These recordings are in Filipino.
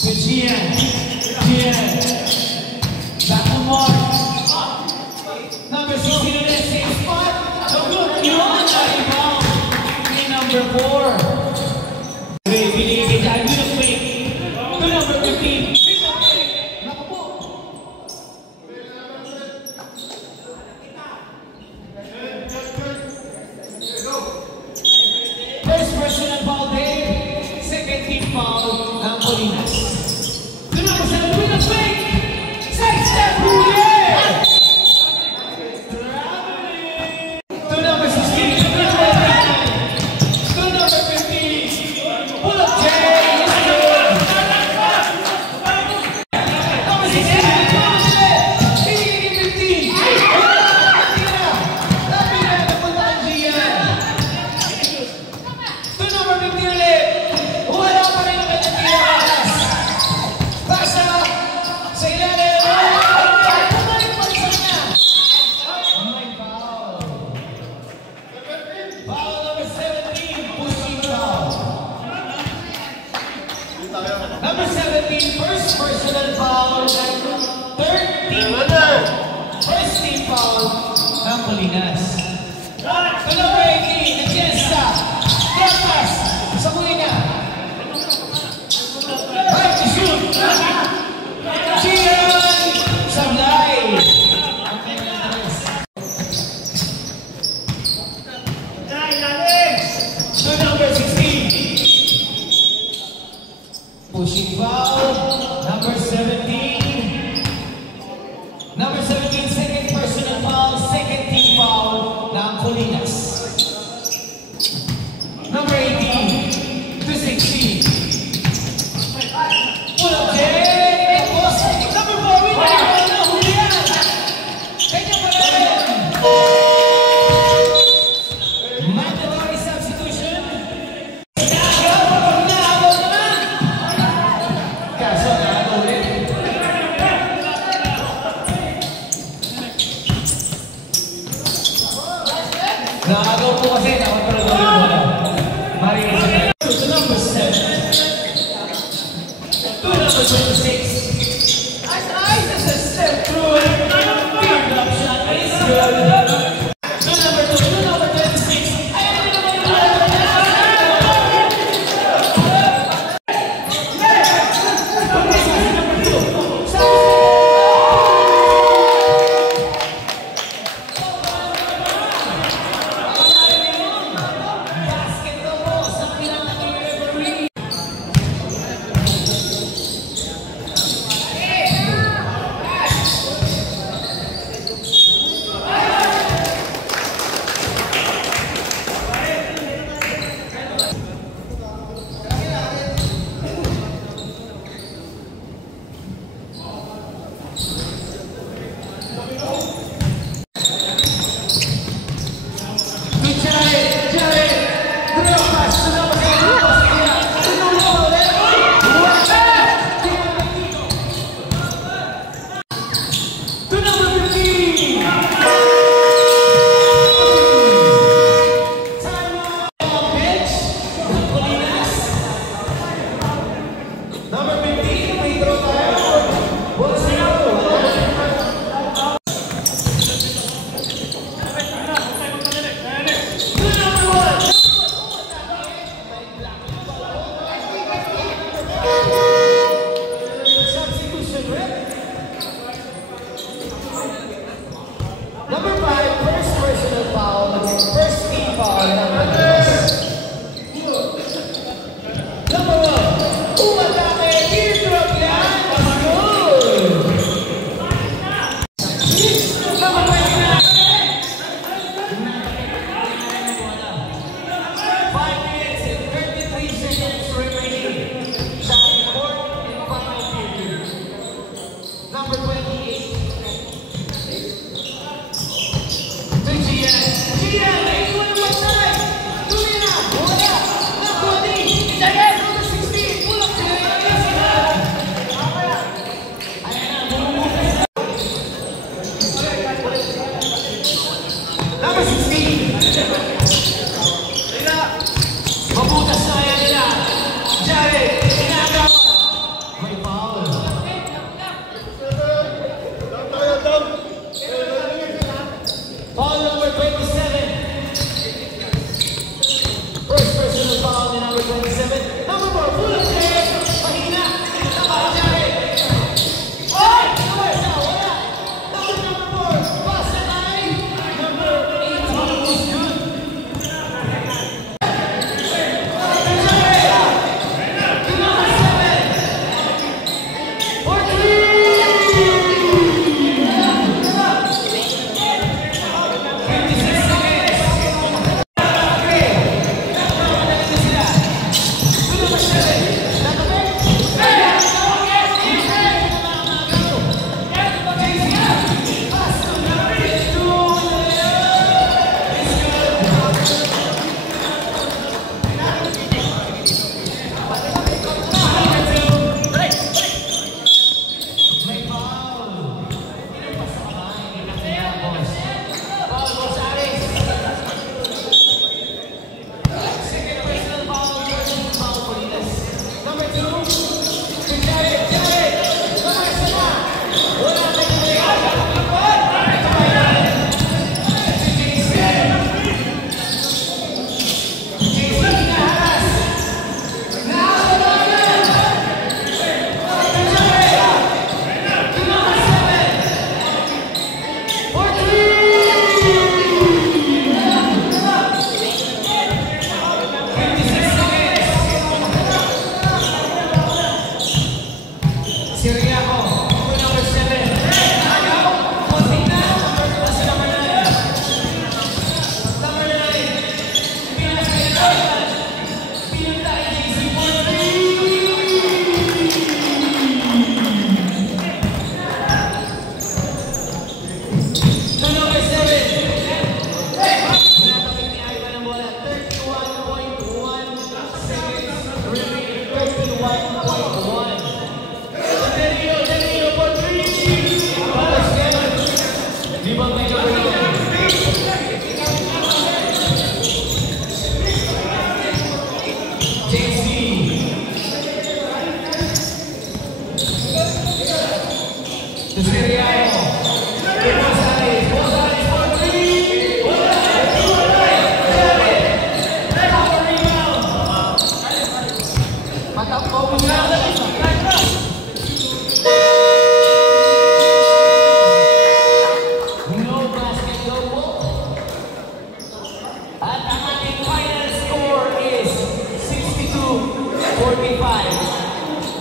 to Gian. Back to Mark. Number 16 in that same spot. No good. Yun, rebound. Number 4. Believe it. I'm gonna wait. To number 15. First personal foul day. Second team foul ng Colinas. To number 7 with a fake. Sidestep Juliet. To number 16. To number 15. Pull up Jay. It's good. Number 16. Pinigil 15. To number 15 ulit. Wala pa rin ang kanyang tiras. Pasa sa ilalim. Bumalik pa rin sa kanya. May foul. Foul number 17. Pushing foul. Number 17. First personal foul. Third team. First team foul ng Colinas. To number 18. Nagsiesta. Pass. Sa muli niya. Right to shoot. Gian Sablay. To number 16. Pushing foul. Number 17. Number 17, second personal foul. Second team foul ng Colinas. Number 18 to 16. Pull up Jay. Number 4 with the Julian. Kanya pa rin. Mandatory substitution.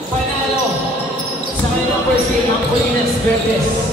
Panalo sa kanilang first game ang Colinas Verdes.